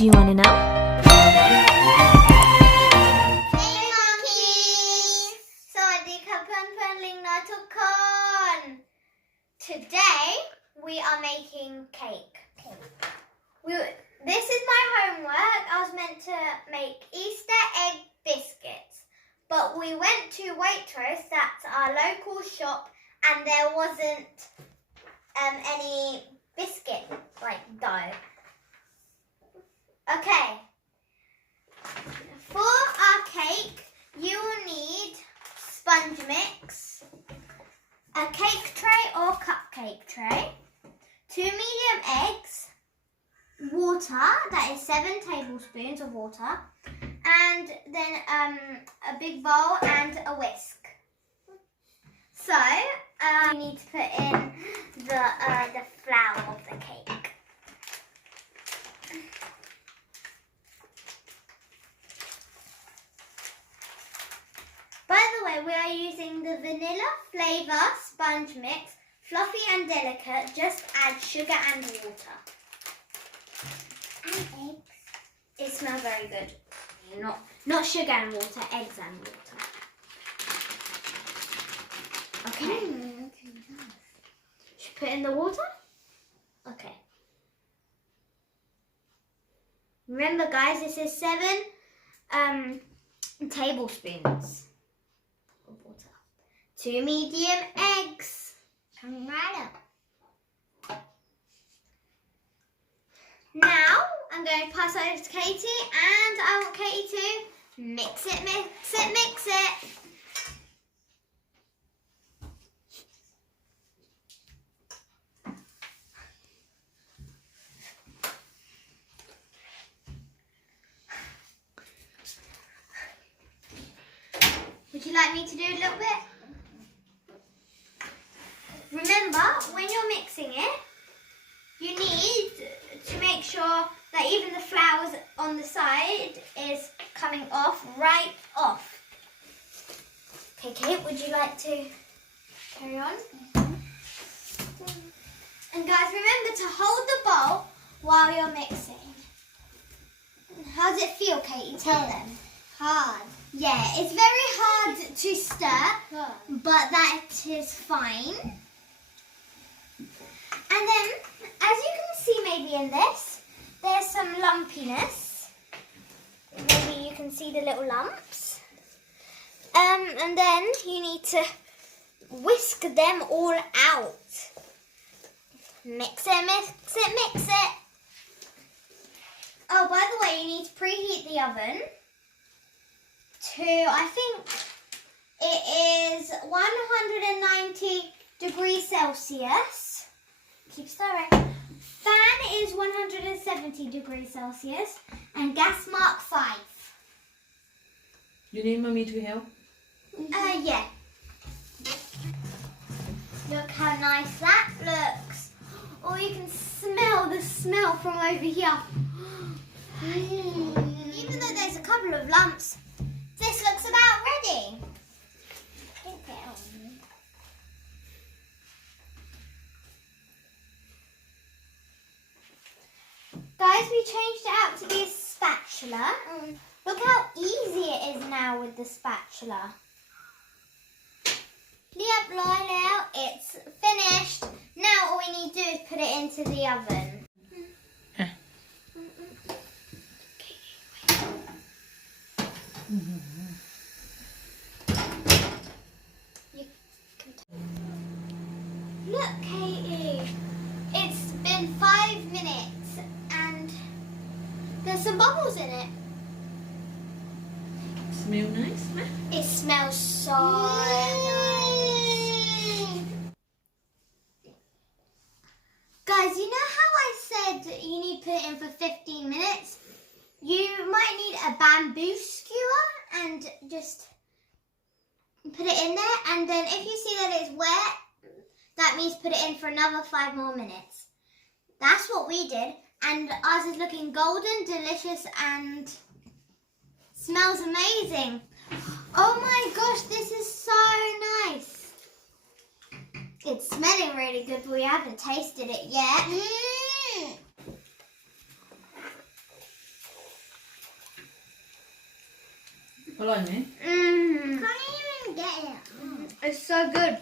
Do you want to know? Hey monkeys! สวัสดีค่ะเพื่อนๆลิงน้อยทุกคน Today we are making cake. This is my homework. I was meant to make Easter egg biscuits, but we went to Waitrose, that's our local shop, and there wasn't any biscuit like dough. Okay. For our cake, you will need sponge mix, a cake tray or cupcake tray, 2 medium eggs, water, that is 7 tablespoons of water, and then a big bowl and a whisk. So, you need to put in the flour of the cake. By the way, we are using the vanilla flavor sponge mix, fluffy and delicate. Just add sugar and water. And eggs. It smells very good. Not sugar and water, eggs and water. Okay. Should put in the water? Okay. Remember guys, this is 7 tablespoons. 2 medium eggs. Coming right up. Now, I'm going to pass it over to Katie, and I want Katie to mix it, mix it, mix it. Would you like me to do a little bit? Remember, when you're mixing it, you need to make sure that even the flour on the side is coming off, right off. Okay, Kate, would you like to carry on? And guys, remember to hold the bowl while you're mixing. How does it feel, Katie? Tell them. Hard. Yeah, it's very hard to stir, but that is fine. And then, as you can see maybe in this, there's some lumpiness. Maybe you can see the little lumps. And then you need to whisk them all out. Mix it, mix it, mix it. Oh, by the way, you need to preheat the oven to, I think it is 190 degrees Celsius. Keep stirring. Fan is 170 degrees Celsius and gas mark 5. You need mommy to help? Yeah. Look how nice that looks. Oh, you can smell the smell from over here. Even though there's a couple of lumps, this looks about ready. Guys, we changed it out to be a spatula. Look how easy it is now with the spatula. It's finished. Now all we need to do is put it into the oven. Look, Katie. It's been 5 minutes and there's some bubbles in it. Smell nice? It smells so nice. Guys, you know how I said you need to put it in for 15 minutes? You might need a bamboo skewer and just put it in there. And then if you see that it's wet, that means put it in for another 5 more minutes. That's what we did. And ours is looking golden, delicious, and smells amazing. Oh my gosh, this is so nice. It's smelling really good, but we haven't tasted it yet. ร่อยไหม Can't even get it. It's so good.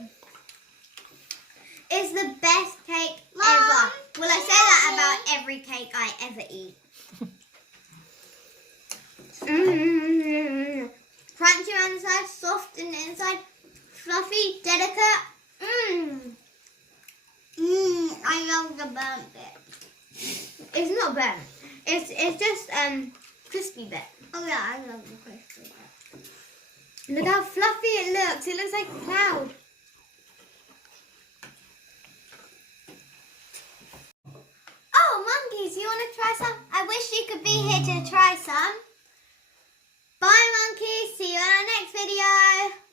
It's the best cake ever. Will I say that about every cake I ever eat? Crunchy on the side, soft in the inside, fluffy, delicate. I love the burnt bit. It's not burnt. It's just crispy bit. Oh yeah, I love the crispy bit. Look how fluffy it looks. It looks like a cloud. Oh, monkeys, you want to try some? I wish you could be here to try some. Bye, monkeys. See you on our next video.